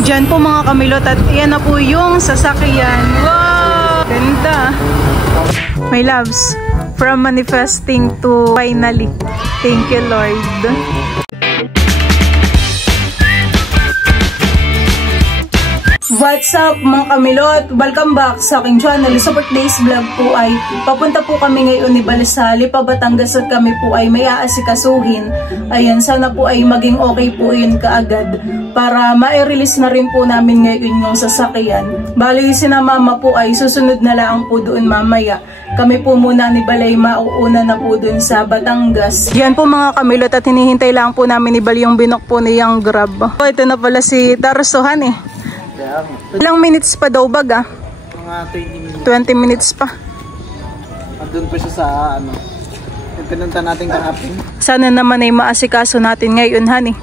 Diyan po mga kamilot at yan na po yung sasakyan. Wow! Ganda. My loves, from manifesting to finally. Thank you, Lord. What's up mga kamilot? Welcome back sa aking channel. Sa birthday's vlog po ay papunta po kami ngayon ni Bal sa Lipa, Batangas at kami po ay may aasikasuhin. Ayan, sana po ay maging okay po yun kaagad para ma-release na rin po namin ngayon yung sasakyan. Bali sina mama po ay susunod na lang po doon mamaya. Kami po muna ni Balay mauuna na po doon sa Batangas. Yan po mga kamilot at hinihintay lang po namin ni Bal yung binok po niyang Grab. Ito na pala si Tarsohan eh. Ilang minutes pa daw bag ah? Mga 20 minutes. 20 minutes pa. Andun pa siya sa ano, yung pinunta natin kahapon. Sana naman ay maasikaso natin ngayon honey.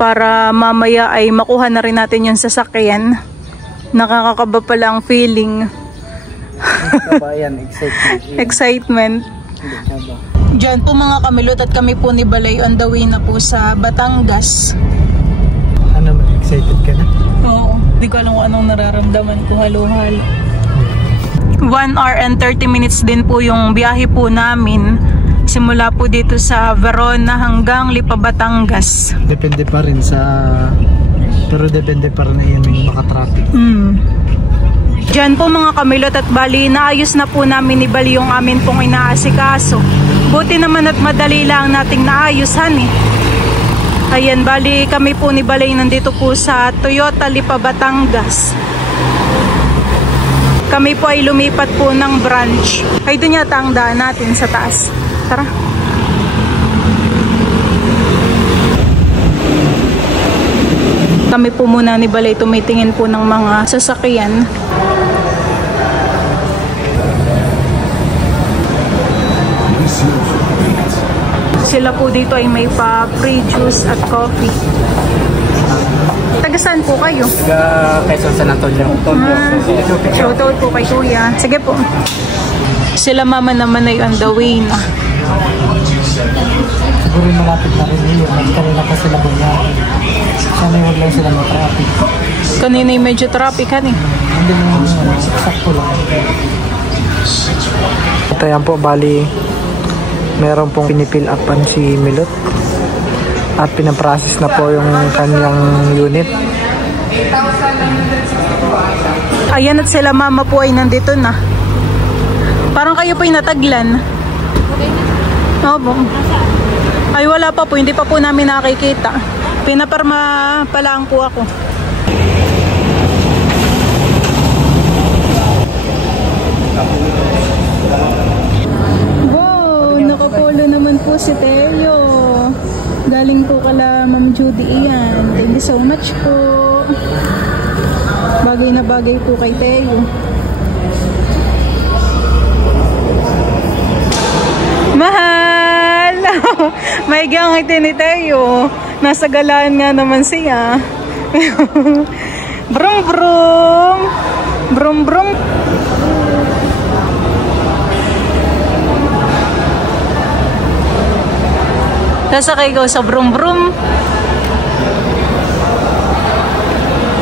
Para mamaya ay makuha na rin natin yung sasakyan. Nakakakaba pala ang feeling. Ayan, excitement. Excitement. Diyan po mga kamilot at kami po ni Balay on the way na po sa Batangas. Ano, excited ka na? Oo. Hindi ko alam kung anong nararamdaman ko. Halo-halo. 1 hour and 30 minutes din po yung biyahe po namin. Simula po dito sa Verona hanggang Lipa, Batangas. Depende pa rin sa... Pero depende pa rin na yun yung makatraffic. Diyan po mga kamilot at bali, naayos na po namin ni Bali yung amin pong inaasikaso. Buti naman at madali lang nating naayusan eh. Ayan, bali kami po ni Balay nandito po sa Toyota Lipa, Batangas. Kami po ay lumipat po ng branch. Ay doon yata ang daan natin sa taas. Tara. Kami po muna ni Balay tumitingin po ng mga sasakyan. Sila po dito ay may pa free juice at coffee. Taga saan po kayo? Taga Quezon, San Antonio. Shoutout po kay Kuya. Sige po. Sila mama naman ay on the way na. Siguro malapit na rin yun. Kanina pa sila bunyari. Sana huwag lang sila na-traffic. Kanina ay medyo traffic han eh. Hindi naman sakto lang. Ito yan po, bali meron pong pinipil upan si Milot at pinaprocess na po yung kanyang unit. Ayan at sila mama po ay nandito na. Parang kayo po ay nataglan. Opo. Ay wala pa po, hindi pa po namin nakikita. Pinaparma pa lang po ako. Nakapolo naman po si Teo. Galing po kala Ma'am Judy iyan. Thank you so much po. Bagay na bagay po kay Teo. Mahal! May gangit ni Teo. Nasa galaan nga naman siya. Brum brum! Brum brum! Sasakay ko sa brum brum.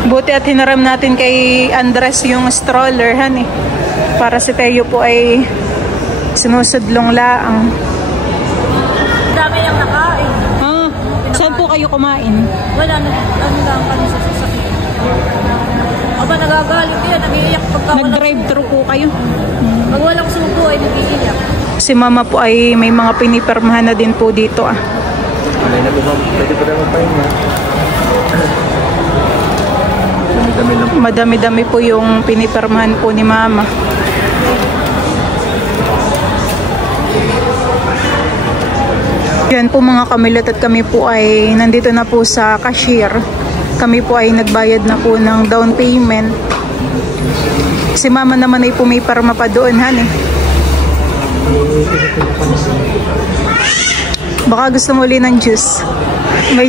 Buti at hinaram natin kay Andres yung stroller han eh. Para si Teo po ay sinusudlong laang. Dami yung nakain. Ah, saan po kayo kumain? Wala, ano lang kami sa sasakyan. Aba, nagagalit yan, nag-iiyak pagka Nag-drive-thru po kayo? Pag walang subo ay nag-iiyak. Si mama po ay may mga pinipirmahan na din po dito ah. Pwede pa rin magpahinga. Madami-dami po yung pinipirmahan po ni mama. Yan po mga kamilot at kami po ay nandito na po sa cashier. Kami po ay nagbayad na po ng down payment. Si mama naman ay pumiparma pa doon han eh. Baka gusto mo ulit ng juice. May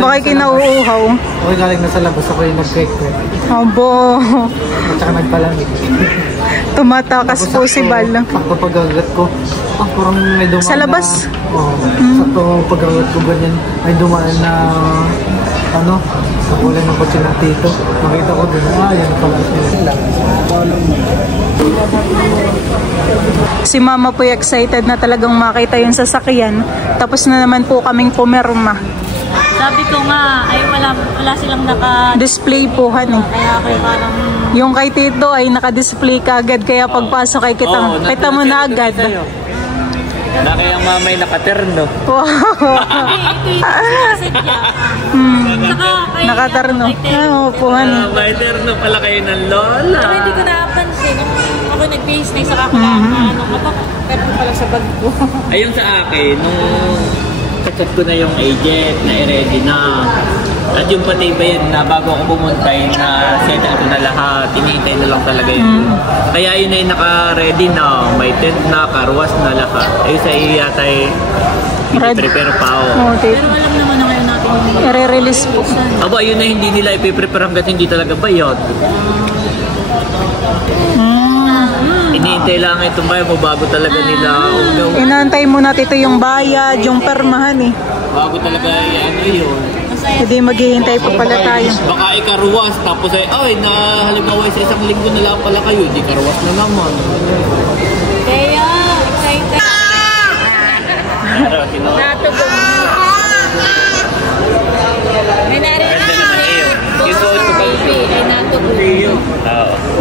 baka kinauuhaw. Okay, galing na sa labas. Ako yung nag-break-break. Abo. At saka nagpalamig. Tumatakas po si Bal. Pagpagagat ko, parang may dumaan sa labas? Oo. Sa paggagat ko ganyan, may dumaan na ano, kulay ng kotse ng tito. Makita ko din, yan pala sila. Si mama po excited na talagang makita yung sasakyan. Tapos na naman po kaming pumirma. Sabi ko nga, ay wala silang Display po, honey. Kaya parang... Yung kay Tito ay naka-display ka agad. Kaya pagpasok ay kita mo na agad. Laki ang mamay nakaterno. Wow. Nakaterno. Oo po, honey. May terno pala kayo ng lola. Pero hindi ko napansin. Ako nag-base na isa ako lang. Pero pala sa bag ko. Ayun sa akin, nung kachat ko na yung agent na i-ready na. At yung pati ba yun na bago ako pumunta na settle ko na lahat, hinihintay na lang talaga yun. Kaya yun ay naka-ready na, may tent na, karwas na lahat. Ayun sa iyo yata ay i-prepare pa ako. Pero alam naman na kayo natin yung I-release po. Aba, yun na hindi nila i-prepare hanggat hindi talaga bayad. Hinihintay lang itong bayad mo bago talaga nila. Inaantay mo natin ito yung bayad, yung permahan eh. Bago talaga ano yun. Hindi maghihintay pa pala tayo. Baka ikaruwas, tapos ay na halimbawa sa isang linggo na lang pala kayo, di karuwas na naman. Kaya, excited. Natugong. May narinig baby ay natugong.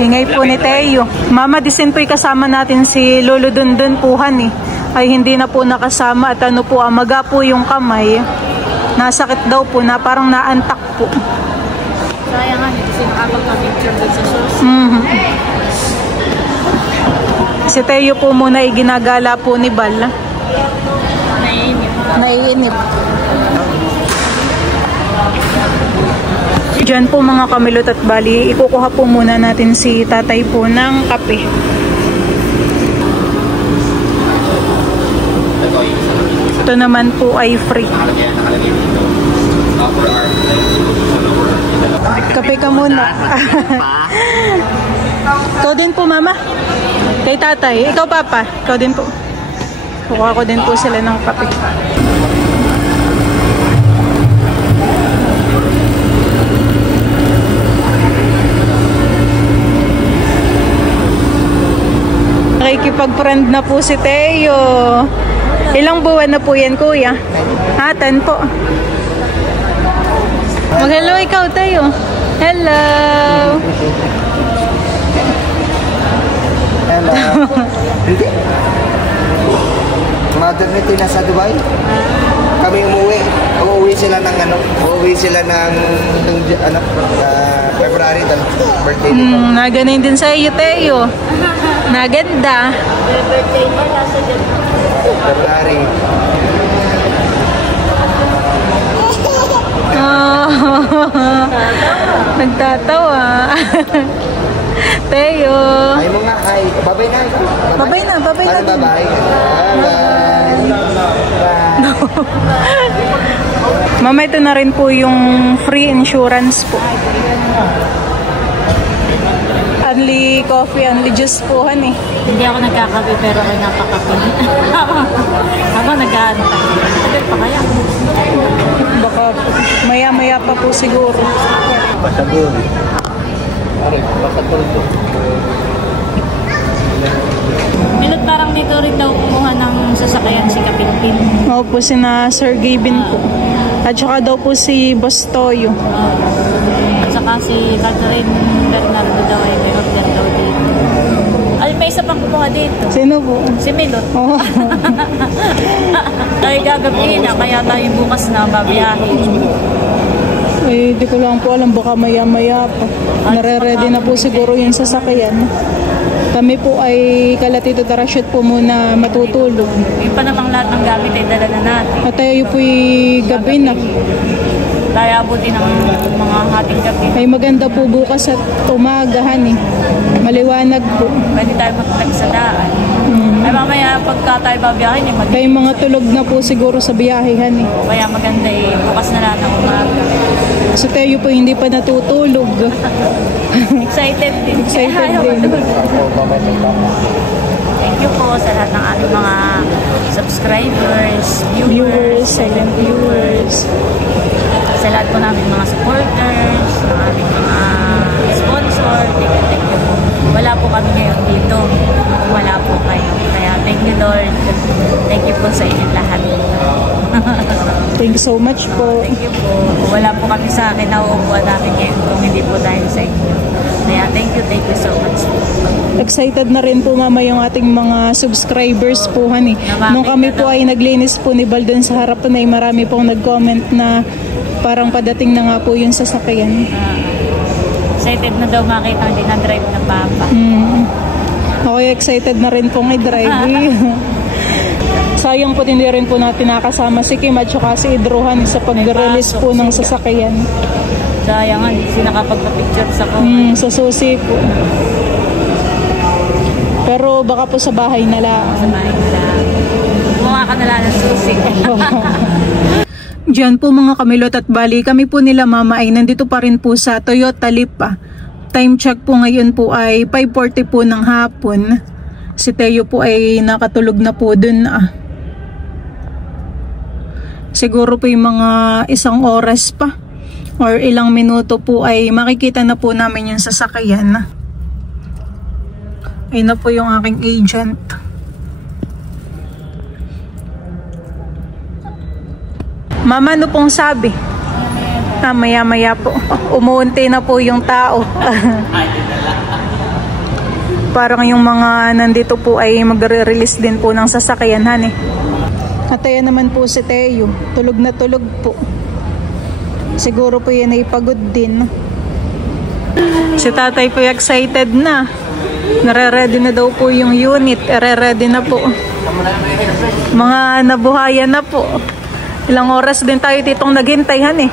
Ingay po ni Teo. Mama, disintoy kasama natin si Lolo Dundun puhan eh. Ay hindi na po nakasama at ano po, amaga po yung kamay. Nasakit daw po na parang naantak po. Sayang nga kasi nakapagpa-picture doon sa source. Si Teo po muna ay ginagala po ni Bal. Naiinip. Diyan po mga kamilot at bali, ikukuha po muna natin si tatay po ng kape. Ito naman po ay free. Kape ka muna. Ikaw din po, mama. Kay tatay. Ikaw, papa. Ikaw din po. Kukuha ko din po sila ng kape. Nakikipag-friend na po si Teo. Ilang buwan na po yan, kuya? 10 po. Mag-hello ikaw, Teo. Hello. Hello. Hindi. Maternity na sa Dubai. Kami umuwi sila ng February birthday nito. Naganin din sa iyo, Teo. Naganda. Birthday pa, nasa February. Nagtatawa. Teo. Ay mo nga, ay. Babay na. Babay na. Parang babay. Mama, ito na rin po yung free insurance po. Only coffee, only juice po, honey. Hindi ako nagkakape pero ako napakape. Ako nag-aantay. Tagal pa kaya? Baka maya-maya pa po siguro. Pasagol. Pasagol to. Milot parang dito rin daw kumuha ng sasakyan si Kapilpin. Opo, sina Sir Gavin po. At saka daw po si Boss Toyo. At saka si Catherine Bernardo daw ay may order daw dito. Ay, may isa pang kumuha dito. Sino po? Si Milot. Oh. Tayo gagabihin na, kaya tayo bukas na babiyahin. Eh, di ko lang po alam, baka maya-maya pa. Nare-ready na po siguro yung sasakyan. Kami po ay kalatito tarashoot po muna matutulog. Yung pa namang lahat ng gamit ay dala na natin. At tayo po'y gabi na. Tayo abutin ng mga hating gabi. Ay maganda po bukas at umagahan eh. Maliwanag po. Pwede tayo matulog sa daan. Ay mamaya pagka tayo babiyahin eh. Kaya mga tulog na po siguro sa biyahehan eh. Kaya maganda eh. Bukas na lang ng umaga. So tayo po hindi pa natutulog. Excited din. Excited din. Thank you po sa lahat ng ating mga subscribers, Viewers, silent viewers. Sa lahat po namin mga supporters, sa aming mga sponsor, thank you po. Wala po kami ngayon dito. Wala po kayo. Kaya thank you Lord. Thank you po sa inyo lahat. Thank you so much po. Thank you po. Wala po kami sa akin, nauupuan namin ngayon kung hindi po dahil sa inyo. Kaya thank you so much. Excited na rin po mama yung ating mga subscribers po hani. Nung kami po ay naglinis po ni Baldan sa harapan ay marami pong nag-comment na parang padating na nga po yung sasakyan. Excited na daw makita hindi na drive na papa. Okay, excited na rin pong i-drive. Sayang po hindi rin po natin nakasama si Kim at saka si Idrohan sa pag-release po ng sasakyan. Sayang nga, hindi siya nakapagpa-picture sa ko. Sa susi po. Pero baka po sa bahay na lang. Sa bahay na lang. Gumawa ka na lang ng susi. Diyan po mga kamilot at bali, kami po nila mama ay nandito pa rin po sa Toyota Lipa. Time check po ngayon po ay 5:40 po ng hapon. Si Teo po ay nakatulog na po dun. Siguro po yung mga 1 oras pa or ilang minuto po ay makikita na po namin yung sasakyan. Ayun na po yung aking agent. Mama, ano pong sabi? Maya-maya po. Umuunti na po yung tao. Parang yung mga nandito po ay magre-release din po ng sasakyan, han eh. At ayan naman po si Teo. Tulog na tulog po. Siguro po yan ay pagod din. Si tatay po excited na. Nare-ready na daw po yung unit. Ere-ready na po. Mga nabuhayan na po. Ilang oras din tayo ditong naghintay, han eh.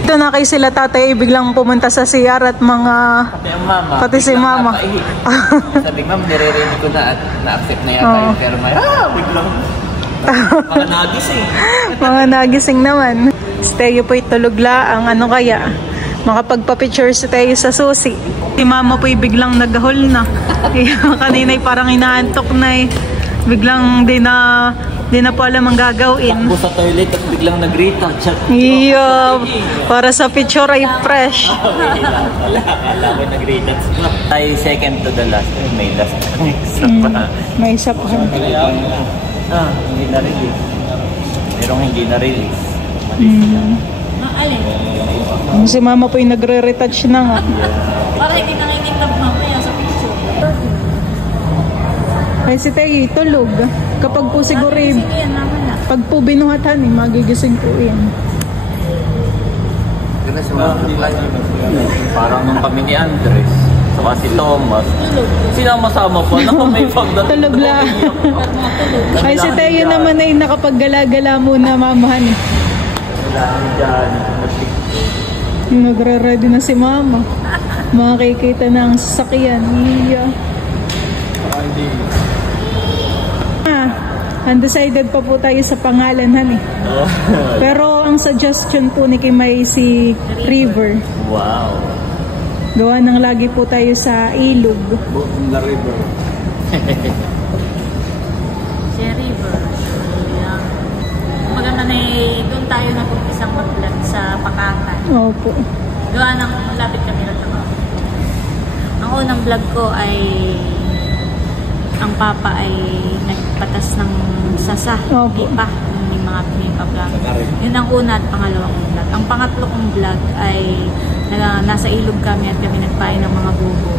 Ito na kay sila tatay biglang pumunta sa CR at mga pati si mama. Sabi ma'am, nire-ready ko na at na-accept na yata yung pero may biglang mga nagising. Mga nagising naman. Si Teo po itulog laang, ano kaya makapagpa-picture si Teo sa susi. Si mama po biglang nag-haul na. Kanina'y parang inaantok na eh. Biglang di na po alam ang gagawin. Takbo sa toilet at biglang nag-retouch. Iya, para sa picture ay fresh. Alam ko nag-retouch. Ay second to the last. May last isa pa. May isa pa. Hindi na-release. Merong hindi na-release. Alin? Si mama po yung nagre-retouch na nga. Para hindi nakikitab mamaya sa picture. Ay si Teo tulog. Kapag po siguro pag po binuhatan magigising po yan. Parang nung kami ni Andres, saka si Thomas, sinama-sama pa na may pagdating. Tulog lang. Ay si Teo naman ay nakapaggala-gala muna mamahan. Nagre-ready na si mama. Makikita na ang sasakyan. Iya. Undecided pa po tayo sa pangalan, han eh. Pero ang suggestion po ni Kimay si River. Wow. Gawa ng lagi po tayo sa ilog. La River. Si River. Maganda na doon tayo nag-umpisang mag-vlog sa Pakatan. Opo. Gawa ng lapit kami lang naman. Ang unang vlog ko ay ang papa ay nagpatas ng sasa, pipa, yung mga pinipa-vlog. Yun ang una at pangalawang vlog. Ang pangatlo kong vlog ay nasa ilog kami at kami nagpain ng mga bubo.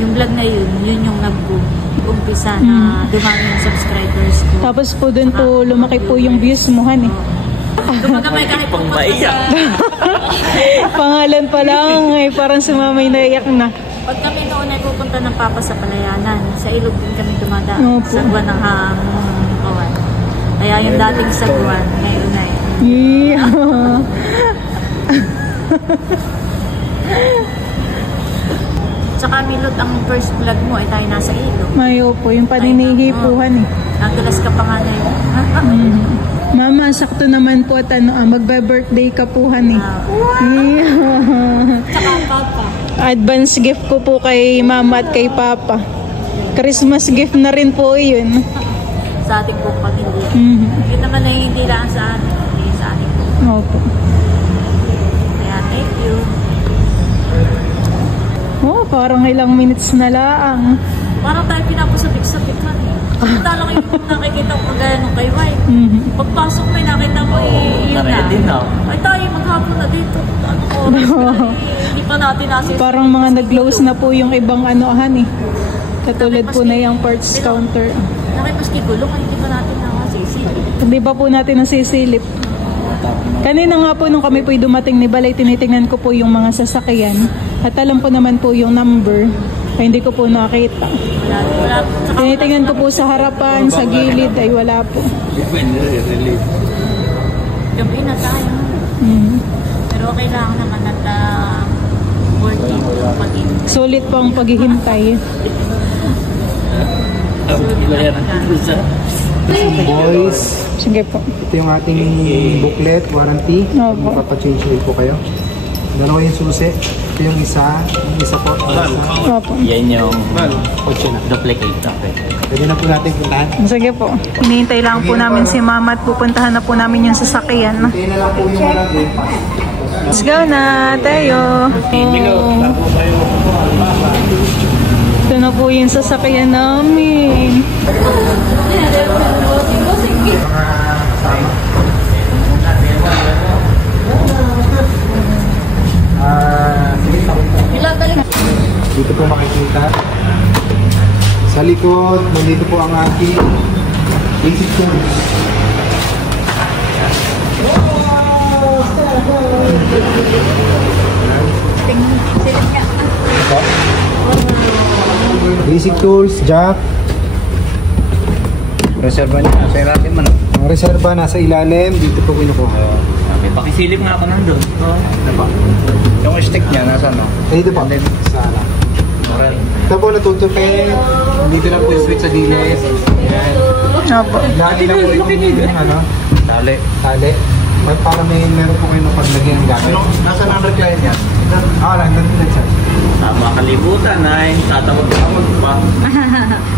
Yung vlog na yun yung nag-umpisa na dumami yung subscribers ko. Tapos po dun po lumaki po yung views mo, han eh. Dumagamay kahit po Pangalan pa lang eh, parang si mamay naiyak na. Pag kami noon ay pupunta ng papa sa Palayanan, sa ilog din kami dumadaan. Opo. Sagwan ng kawan. Kaya yung dating sagwan, ngayon ay. Yeah. Tsaka Milot, ang first vlog mo ay tayo nasa ilog. Ay, opo, yung paninihipuhan eh. Nagulas ka pa nga na yun. Mama, sakto naman po at magbe-birthday ka po, han eh. Tsaka papa. Advance gift ko po kay mama at kay papa. Christmas gift na rin po yun. Sa ating pong pamilya. Kita man na hindi lang sa atin. Opo. Kaya thank you. Oh, parang ilang minutes na lang. Parang tayo pinapasabik-sabik ka eh. Punta lang yung nakikita ko kagaya nung kay White. Pagpasok may nakita mo yun na. Ay tayo maghapon na dito. Ano oras hindi pa natin nasin. Parang mga nag-close na po yung ibang anohan eh. Katulad po na yung parts counter. Nakipaski gulong ay hindi pa natin nakasisilip. Hindi pa po natin nasisilip. Kanina nga po nung kami po'y dumating ni Balay, tinitingnan ko po yung mga sasakyan. At alam ko naman po yung number. Ay hindi ko po nakita. Wala. Tinitingnan ko po sa harapan, sa gilid, ay wala po. Gabi na tayo. Pero okay lang naman at worthy yung pag-hintay. Sulit po ang paghihintay. Boys, Sige po. ito yung ating booklet, warranty. Opo. Magpapa-change oil po kayo. Dalawa yung susi. Ito yung isa po. Opo. Yan yung Kotse na. duplicate. Okay. Pwede na po natin puntahan. Sige po. Hinihintay lang po namin si Mama at pupuntahan na po namin yung sasakyan. Pwede na lang po yung mga green pass. Let's go na, Tayo. Ito na po yung sasakyan namin. Dito po makikita. Sa likod, nandito po ang ating basic tools. Basic tools, jack. Reserva niya. Sa natin man. Ang reserva nasa ilalim, dito po kinukuha. Okay, pakisilip nga ako nandun. Yung stick niya, nasa no? Dito po. Sa ala. Ito po natutupi. Dito lang po yung switch sa gilid. Yan. Opo. Lagi lang po yung ano, Dali. tali. Para meron po kayo ng paglagyan ng gamit. Nasa number client niya? Nandun sir. Tama kalibutan ay tatawag-tawag pa.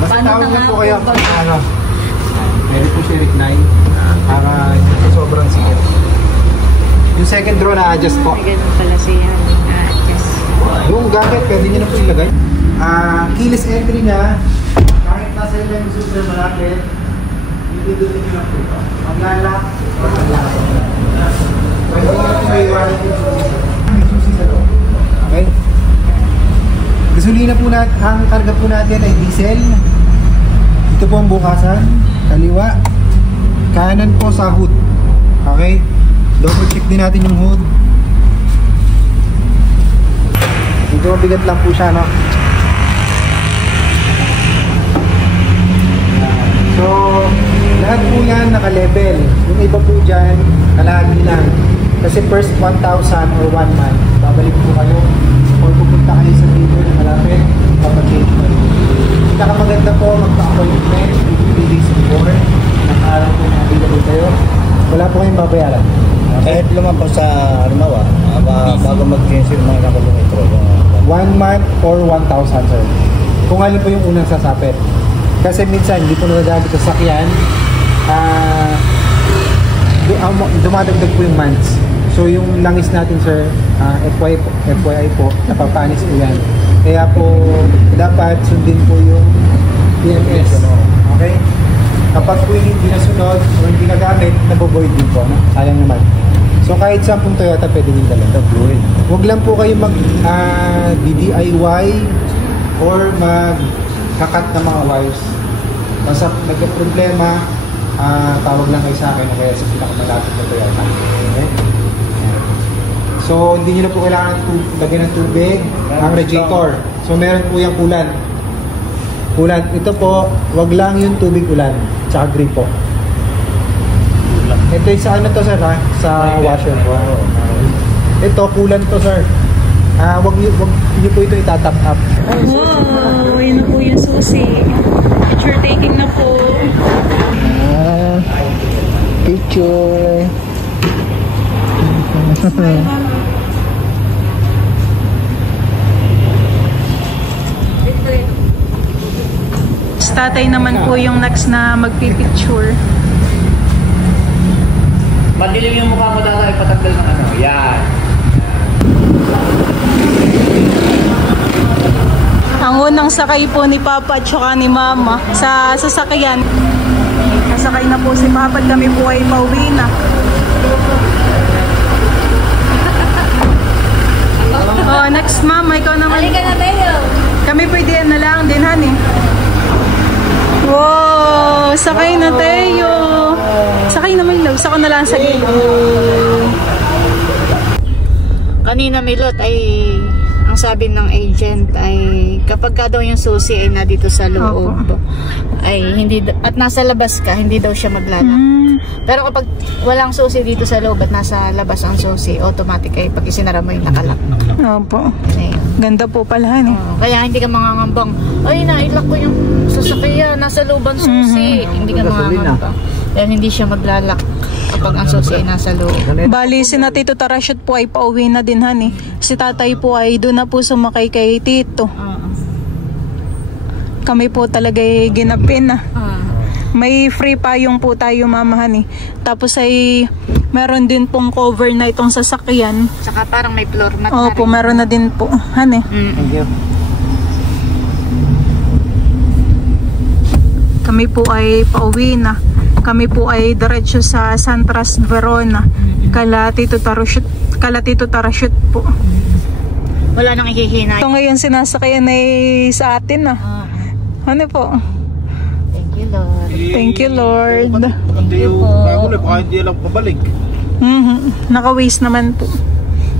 Basta tawag na po kayo. Ano? Meron po siya recline. Para hindi sobrang sikip. Yung second row na-adjust po. Ganun pala siya. Adjust. Yung gamit, pwede nyo na po ilagay. Keyless entry na. Kahit nasa ilang yung super malapit, ipindutin nyo lang po ito. Maglalak, maglalak. Pwede nyo na po may warranty may susi sa loob. Okay? Gasolina po natin, ang karga po natin ay diesel. Ito po ang bukasan, kaliwa, kanan po sa hood. Okay? Double check din natin yung hood. Ito mabigat lang po siya, no? So, lahat po yan naka-level. Yung iba po dyan, kalahati lang. Kasi first 1,000 or 1 month, babalik po kayo. Or pupunta kayo sa table na malapit, papag-change po. Pinakamaganda po, magpa-appointment 3 days before. Nakaaraw po na available kayo. Wala po kayong babayaran. Kahit lumampas sa Armawa, bago mag-change yung mga nakalumitro. 1 month or 1,000 sir. Kung ano po yung unang sasapit. Kasi minsan hindi po nagagamit sa sakyan, dumadagdag po yung months. So yung langis natin sir, FYI po, napapanis po yan. Kaya po dapat sundin po yung PMS. Okay? Kapag po hindi nasunod o hindi nagamit, naboboid din po. No? Sayang naman. So kahit 10 Toyota pwede din talaga. Huwag lang po kayo mag-DIY or mag-kakat ng mga wires. Basta nagka-problema, tawag lang kayo sa akin o kaya sa pinakamalapit na Toyota. Okay? So hindi nyo na po kailangan lagyan ng tubig ang radiator. So meron po yung kulan. Ito po, wag lang yung tubig ulan, tsaka gripo. Ito yung sa ano to sir ha? Sa washer. Ito, kulan to sir. Wag niyo po ito itatap up. Wow, yun na po yung susi. Picture taking na po. Picture. Tatay naman po yung next na magpipicture. Madilim yung mukha mo dati, patanggal ng ano. Yan. Ang unang sakay po ni Papa at saka ni Mama sa sasakyan. Nasakay na po si Papa at kami po ay pauwi na. Oh, next Mama, ikaw naman. Halika na tayo. Kami pwede na lang din, honey. Wow, sakay na tayo. Sakay na may love. Saka na lang sa gilid. Kanina Milot ay ang sabi ng agent ay kapag ka daw yung susi ay na dito sa loob ay hindi at nasa labas ka, hindi daw siya maglalak. Pero kapag walang susi dito sa loob at nasa labas ang susi, automatic ay pag isinara mo yung nakalak. Opo. Ayun. Ganda po pala, honey. Kaya hindi ka mangangambang, ay nailak ko yung sasakyan, nasa looban susi. Hindi ka mangangambang. Dahil hindi siya maglalak kapag ang susi ay nasa loob. Bali, si na Tito Tarashoot po ay pauwi na din, honey. Si tatay po ay doon na po sumakay kay Tito. Kami po talaga ay ginapin na. May free payong po tayo, Mama, honey. Tapos ay meron din pong cover na itong sasakyan. Saka parang may floor mat. Opo, meron na din po, honey. Thank you. Kami po ay pauwi na. Kami po ay diretso sa Santras Verona. Kala Tito Tarashoot po. Wala nang ihihinay. Ito ngayon sinasakayan ay sa atin na. Ano po? Thank you, Lord. Thank you, Lord. Thank you po. Bago na, baka hindi lang pabalik. Naka-waste naman po.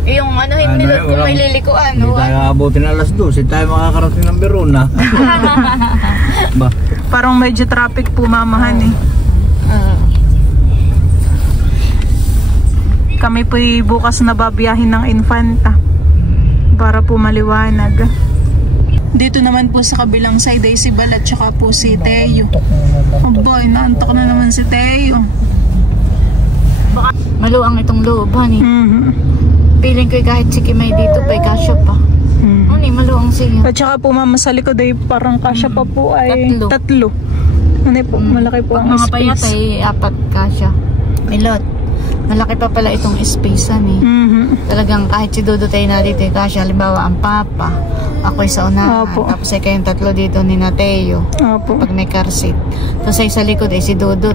Yung ano yung Milot kung may lilikuan. Hindi tayo abutin alas 12. Tayo makakarating ng Verona. Ba? Parang medyo traffic po, mamahan eh. Kami po bukas na babiyahin ng Infanta para po maliwanag. Dito naman po sa kabilang side ay si Bal at saka po si Teo. Oh boy, naantok na naman si Teo. Maluang itong looban eh. Feeling ko kahit si Kimay dito pa, kasya pa. Ano eh, maluang siya. At saka po mama sa likod ay parang kasya pa po ay tatlo. Ano po, malaki po ang mga space. payat ay 4 kasya. Milot, malaki pa pala itong space-an eh. Talagang kahit si Dudut ay narito eh, kasya. Halimbawa ang papa, ako'y sa unahan. Tapos ay kayong tatlo dito ni Nateo. Pag may car seat. Tapos ay sa likod ay si Dudut.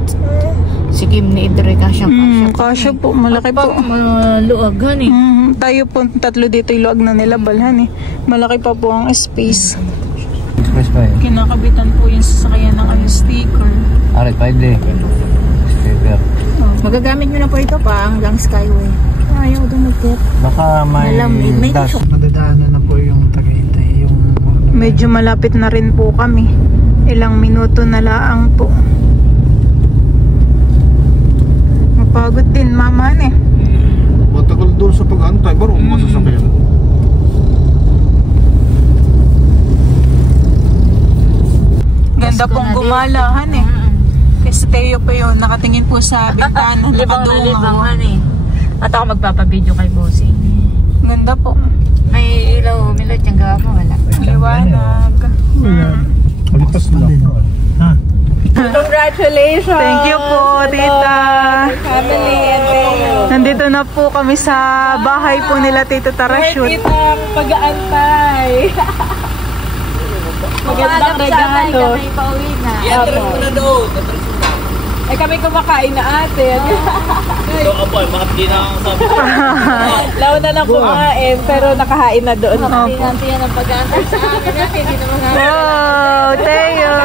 Si Kim ni Idre, kasya kasya po, malaki po. Maluagan eh. Tayo po tatlo dito yung luag na nilabalhan eh. Malaki pa po ang space. Kinakabitan po yung sasakyan ng sticker. Aray, pwede. Sticker. Magagamit nyo na po ito pa hanggang Skyway. Ayaw dumagkit. Baka may dash. Madadaanan na po yung Tagaytay. Medyo malapit na rin po kami. Ilang minuto na laang po. Mapagod din mama eh. Matagal doon sa pag-antay, baro masasakyan. Ganda pong gumalahan eh. Kasi Teo pa yun, nakatingin po sa bintana, nakadungaw. Eh. At ako magpapabideo kay Bossing. Ganda po. May ilaw, Milot yung gawa mo, wala. Liwanag. Palipas na din. Congratulations! Thank you po, Tita. Family and Teo. Nandito na po kami sa bahay po nila Tito Tarashoot. Kitang pag-aantay. Magandang regalo. Kami pauwi na. I-address mo na doon. Eh kami kumakain na ate. So, apo, mga di na ang sabi. Launa na kumain pero nakahain na doon. Pinanti yan ang pag-aantay sa amin natin. Hindi naman nga. Wow, Teo!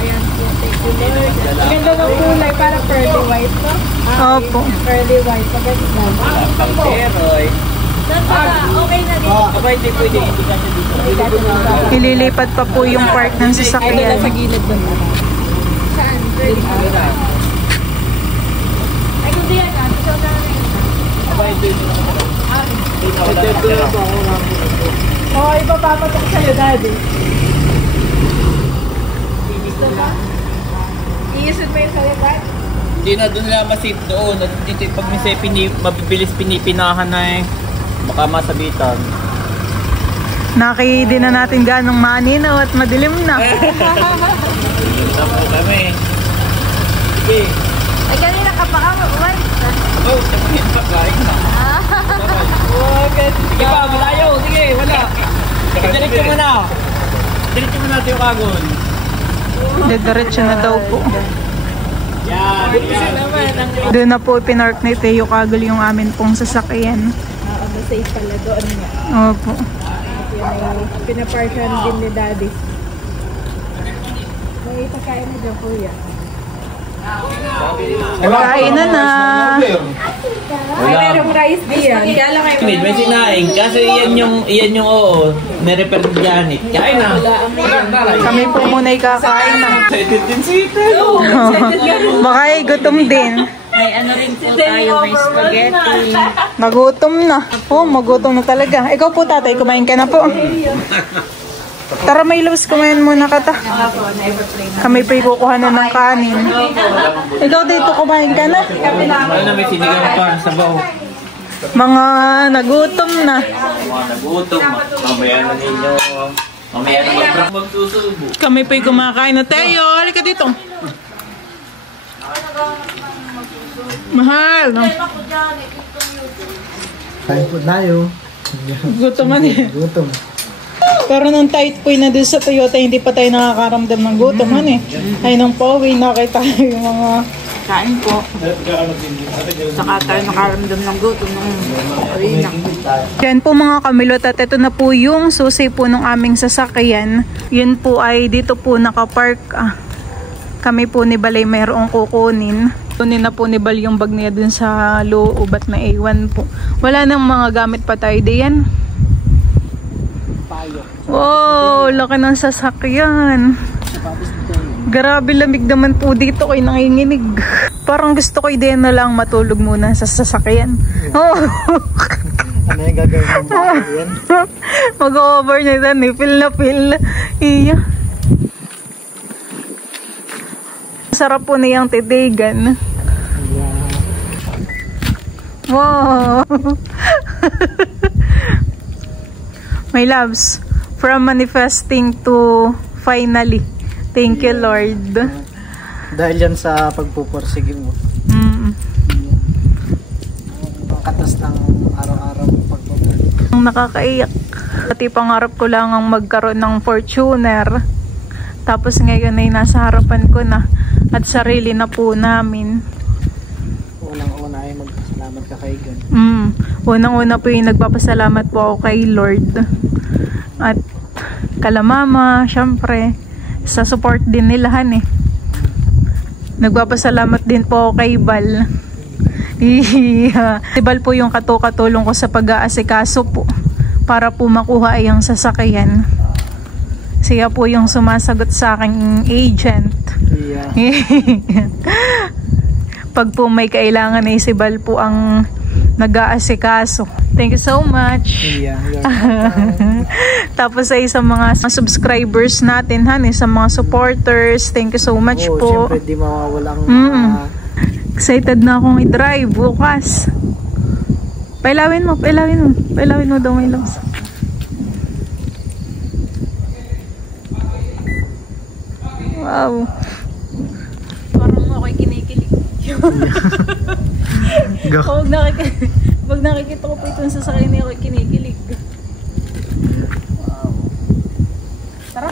Ayan po, thank you Lord. Ganda ng kulay, parang pearly white, no? Opo. Pearly white, maganda. Pang-teroy. Saan pa ba? Okay na dito. Aba, hindi pwede. Hindi kasi dito. Ililipat pa po yung park ng Ay, wala sasakyan. sa gilid doon. Saan? Ay, kung diyan na. Gusto na rin. Aba, hindi. Oo, ipapapatok sa'yo, daddy. Gusto ba? Iisod mo yung sa'yo, daddy? Hindi na doon nila masave doon. At dito pag may mabibilis pinipinahan na eh. Baka masabitan. Naki din na natin ganong maninaw at madilim na. Dito po kami. Sige. Ay, kanina ka pa ka umalis na. Oh, sabihin pa, kain na. Sige pa, malayo. Sige, wala. Diretso mo na. Diretso mo na ito yung kagon. Diretso na daw po. Yan. Doon na po pinark ni Teo Kagol yung amin pong sasakyan. Safe pala doon niya. Opo. Pinaparkan din ni Daddy. May pagkain na dyan, kuya. Kain na na. Ay, merong rice diyan. Kaya lang kayo. May sinaing. Kasi iyan yung oo. Nirepair ni Janet. Kain na. Kami po muna kakain na. Excited din si Ito. Baka gutom din. May ano rin po tayo, may spaghetti. Nagutom na. Oh, magutom na talaga. Ikaw po tatay, kumain ka na po. Tara may loves, kumain muna ka ta. Kami pa kukuha na ng kanin. Ikaw dito, kumain ka na. Ano na may sinigang pa sa baw. Mga nagutom na. Mga nagutom. Mamaya na ninyo. Mamaya na magsusubo. Kami pa'y kumakain na. Teo, halika dito. Mahal. No? Kain po tayo. Gutom man eh. Gutom. Pero nung tight po na doon sa Toyota, hindi pa tayo nakakaramdam ng gutom. Ano eh. Ay nung pauwi, nakita yung mga... Kain po. Saka tayo nakaramdam ng gutom ng arena. Yan po mga kamilot at ito na po yung susi po ng aming sasakyan. Yun po ay dito po nakapark. Kami po ni Balay mayroong kukunin. Kunin na po ni Bal yung bag niya dun sa loob at naiwan po. Wala nang mga gamit pa tayo diyan. Wow, laki ng sasakyan. Grabe lamig naman po dito, ko'y nanginginig. Parang gusto ko din na lang matulog muna sa sasakyan. Oh. Ano yung gagawin mo yan? Mag-over niya dyan eh. Feel na feel. Iya. Sarap po niyang titigan. Wow. My loves, from manifesting to finally. Thank you, Lord. Dahil yan sa pagpupursige mo. Ang katas ng araw-araw mong pagpupursige. Ang nakakaiyak. Pati pangarap ko lang ang magkaroon ng Fortuner. Tapos ngayon ay nasa harapan ko na. At sarili na po namin. Unang-una ay magpasalamat ka kay God. Unang-una po yung nagpapasalamat po ako kay Lord. At kala mama, syempre, sa support din nilahan eh. Nagpapasalamat din po ako kay Bal. Si Bal po yung katulong ko sa pag-aasikaso po para po makuha ay ang sasakyan. Siya po yung sumasagot sa aking agent. Yeah. Pag po may kailangan ay si Bal po ang nag-aasikaso. Thank you so much. Yeah, Tapos ay sa mga subscribers natin, sa mga supporters, thank you so much po. Siyempre di mawawalang excited na akong i-drive bukas. Pailawin mo daw may loves. Wow. Parang ako'y kinikilig. Pag nakikita ko po ito sa sasakyan niya, ako'y kinikilig. Wow. Tara.